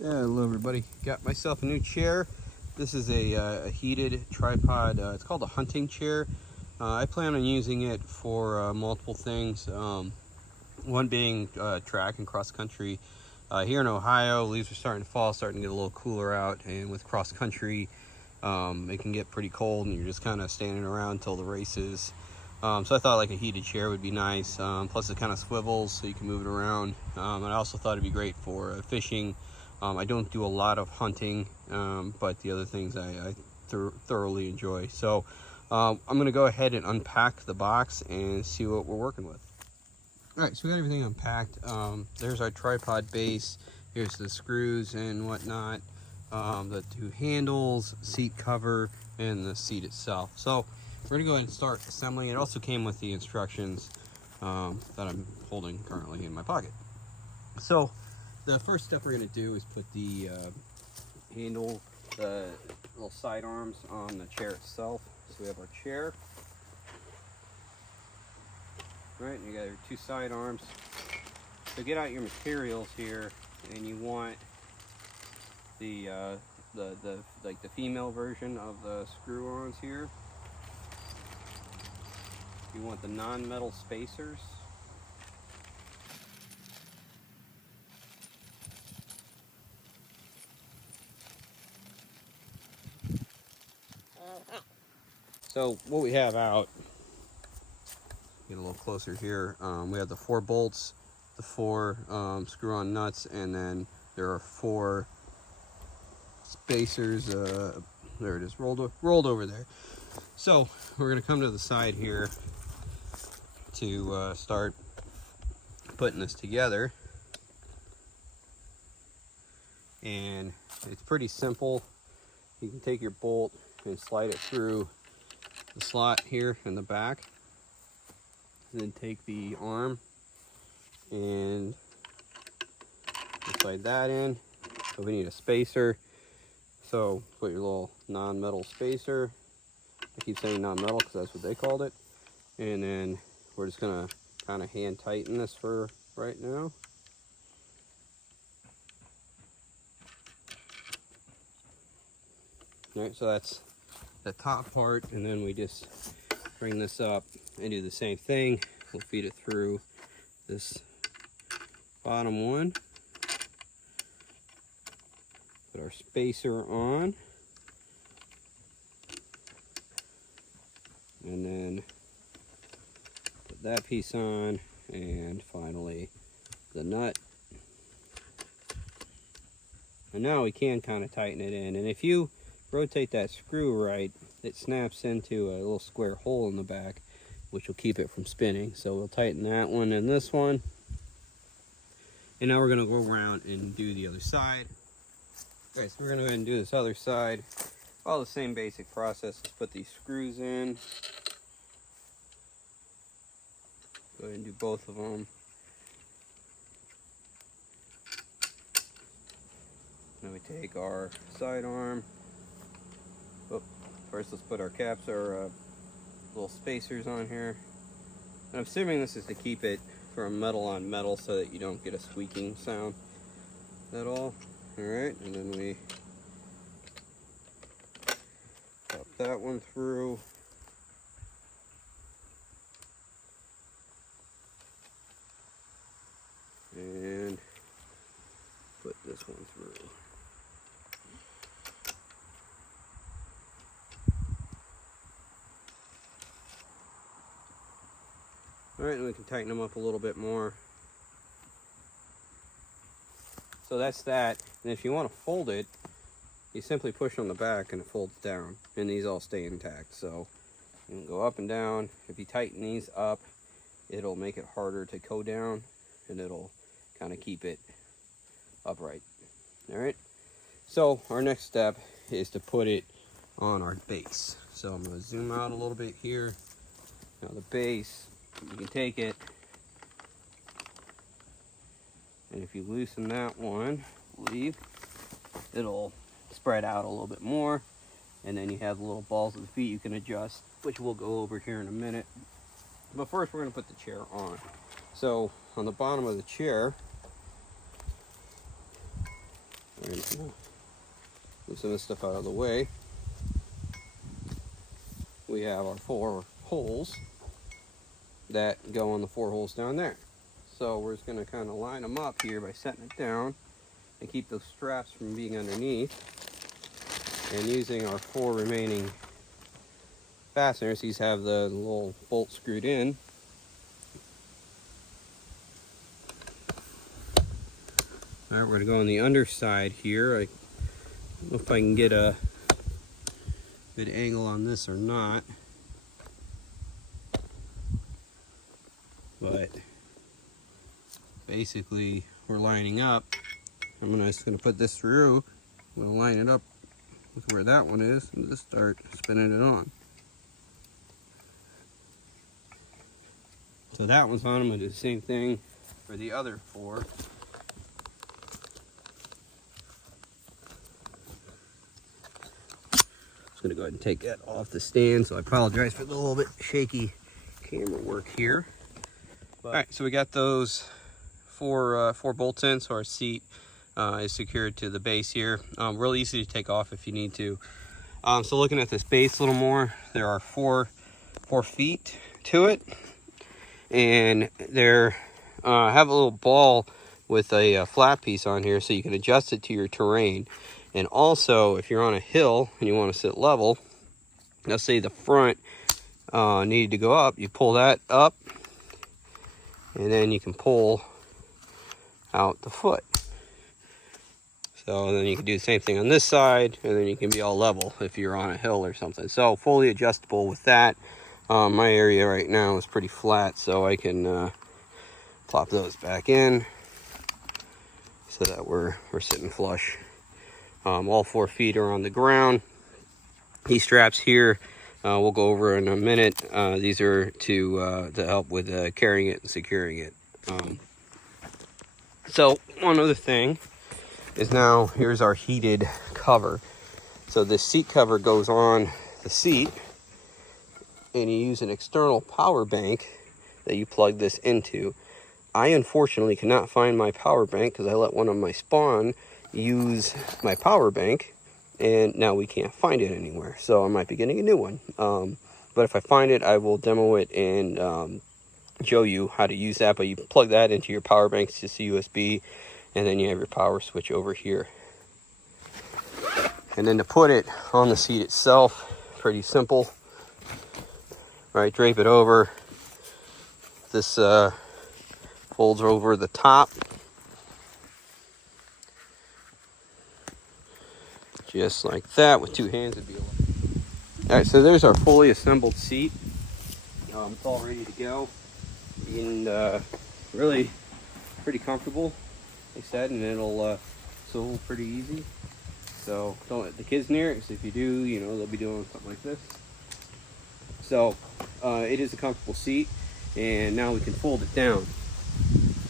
Yeah, hello everybody. Got myself a new chair. This is a heated tripod. It's called a hunting chair. I plan on using it for multiple things. One being track and cross country. Here in Ohio, leaves are starting to fall, starting to get a little cooler out, and with cross country, it can get pretty cold, and you're just kind of standing around until the races. So I thought like a heated chair would be nice. Plus it kind of swivels so you can move it around. And I also thought it'd be great for fishing. I don't do a lot of hunting, but the other things I thoroughly enjoy. So I'm going to go ahead and unpack the box and see what we're working with. All right, so we got everything unpacked. There's our tripod base. Here's the screws and whatnot, the two handles, seat cover, and the seat itself. So we're going to go ahead and start assembling. It also came with the instructions that I'm holding currently in my pocket. So the first step we're going to do is put the handle, the little side arms on the chair itself. So we have our chair. Right, and you got your two side arms. So get out your materials here, and you want the like the female version of the screw-ons here. You want the non-metal spacers. So what we have out, get a little closer here, we have the 4 bolts, the 4 screw-on nuts, and then there are 4 spacers. There it is, rolled over there. So we're going to come to the side here to start putting this together, and it's pretty simple. You can take your bolt and slide it through the slot here in the back, and then take the arm and slide that in. So we need a spacer, so put your little non-metal spacer. I keep saying non-metal because that's what they called it. And then we're just gonna kind of hand tighten this for right now. All right, so that's the top part, and then we just bring this up and do the same thing. We'll feed it through this bottom one. Put our spacer on. And then put that piece on, and finally the nut. And now we can kind of tighten it in, and if you rotate that screw right, it snaps into a little square hole in the back, which will keep it from spinning. So we'll tighten that one and this one. And now we're going to go around and do the other side. Okay, so we're going to go ahead and do this other side. All the same basic process. Let's put these screws in. Go ahead and do both of them. Then we take our side arm. Oh, first let's put our caps, our little spacers on here. And I'm assuming this is to keep it from metal on metal so that you don't get a squeaking sound at all. Alright, and then we pop that one through. And put this one through. Alright, and we can tighten them up a little bit more. So that's that. And if you want to fold it, you simply push on the back and it folds down. And these all stay intact. So you can go up and down. If you tighten these up, it'll make it harder to go down, and it'll kind of keep it upright. Alright, so our next step is to put it on our base. So I'm going to zoom out a little bit here. Now the base, you can take it, and if you loosen that one, I believe, it'll spread out a little bit more, and then you have the little balls of the feet you can adjust, which we'll go over here in a minute. But first we're going to put the chair on. So on the bottom of the chair, we're going Move some of this stuff out of the way. We have our 4 holes that go on the 4 holes down there. So we're just going to kind of line them up here by setting it down and keep those straps from being underneath. And using our 4 remaining fasteners, these have the little bolt screwed in. All right, we're going to go on the underside here. I don't know if I can get a good angle on this or not, but basically we're lining up. I'm just going to put this through. I'm going to line it up with where that one is and just start spinning it on. So that one's on. I'm going to do the same thing for the other 4. Just going to go ahead and take that off the stand, so I apologize for the little bit shaky camera work here. But, all right, so we got those 4 bolts in, so our seat is secured to the base here. Real easy to take off if you need to. So looking at this base a little more, there are 4 feet to it, and there have a little ball with a flat piece on here, so you can adjust it to your terrain. And also, if you're on a hill and you want to sit level, let's say the front needed to go up, you pull that up, and then you can pull out the foot. So then you can do the same thing on this side, and then you can be all level if you're on a hill or something. So fully adjustable with that. My area right now is pretty flat, so I can plop those back in so that we're sitting flush. All 4 feet are on the ground. These straps here, we'll go over in a minute. These are to help with carrying it and securing it. So one other thing is, now here's our heated cover. So this seat cover goes on the seat, and you use an external power bank that you plug this into. I unfortunately cannot find my power bank because I let one of my spawn use my power bank, and now we can't find it anywhere, so I might be getting a new one. But if I find it, I will demo it and show you how to use that. But you plug that into your power bank, it's just a USB, and then you have your power switch over here. And then to put it on the seat itself, pretty simple. Right, drape it over. This folds over the top, just like that. With 2 hands, it'd be enough. All right, so there's our fully assembled seat. It's all ready to go, and really pretty comfortable, like I said, and it'll swivel pretty easy. So don't let the kids near it, because if you do, you know, they'll be doing something like this. So it is a comfortable seat, and now we can fold it down.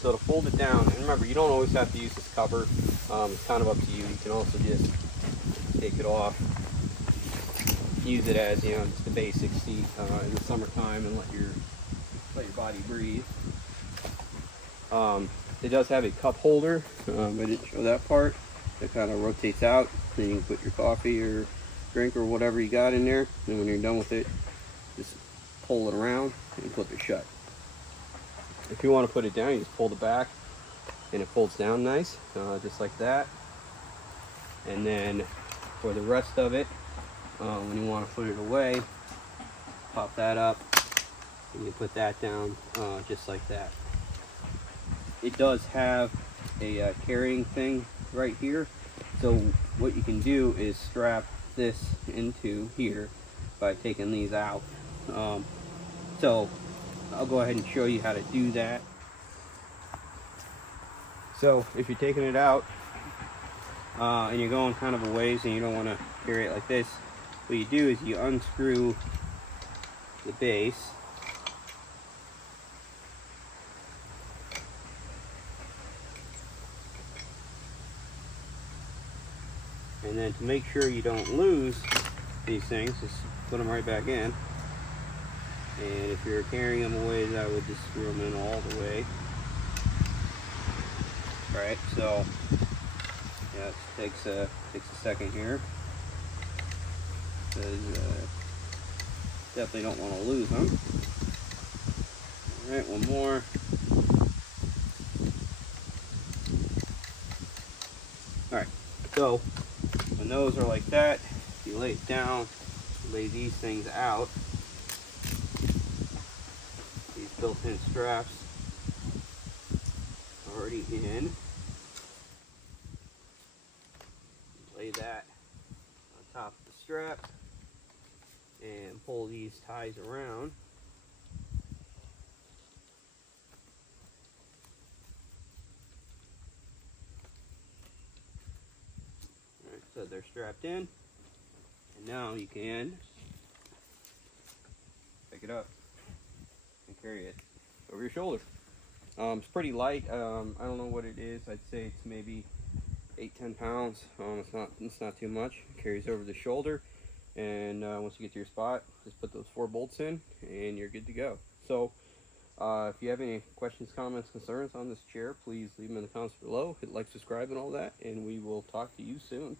So to fold it down, and remember, you don't always have to use this cover. It's kind of up to you. You can also just take it off, use it as, you know, just the basic seat in the summertime, and let your body breathe. It does have a cup holder. I didn't show that part. It kind of rotates out, then you can put your coffee or drink or whatever you got in there, and when you're done with it, just pull it around and flip it shut. If you want to put it down, you just pull the back and it folds down nice, just like that. And then for the rest of it, when you want to put it away, pop that up and you put that down just like that. It does have a carrying thing right here, so what you can do is strap this into here by taking these out. So I'll go ahead and show you how to do that. So if you're taking it out and you're going kind of a ways and you don't want to carry it like this, what you do is you unscrew the base, and then to make sure you don't lose these things, just put them right back in. And if you're carrying them away, I would just screw them in all the way. Right, so, Yeah, it takes a second here, because definitely don't want to lose them. All right, one more. All right, so when those are like that, you lay it down, lay these things out. These built-in straps already in. Lay that on top of the strap and pull these ties around. Alright, so they're strapped in, and now you can pick it up and carry it over your shoulder. It's pretty light. I don't know what it is. I'd say it's maybe 8-10 pounds. It's not too much. It carries over the shoulder, and once you get to your spot, just put those 4 bolts in and you're good to go. So if you have any questions, comments, concerns on this chair, please leave them in the comments below. Hit like, subscribe, and all that, and we will talk to you soon.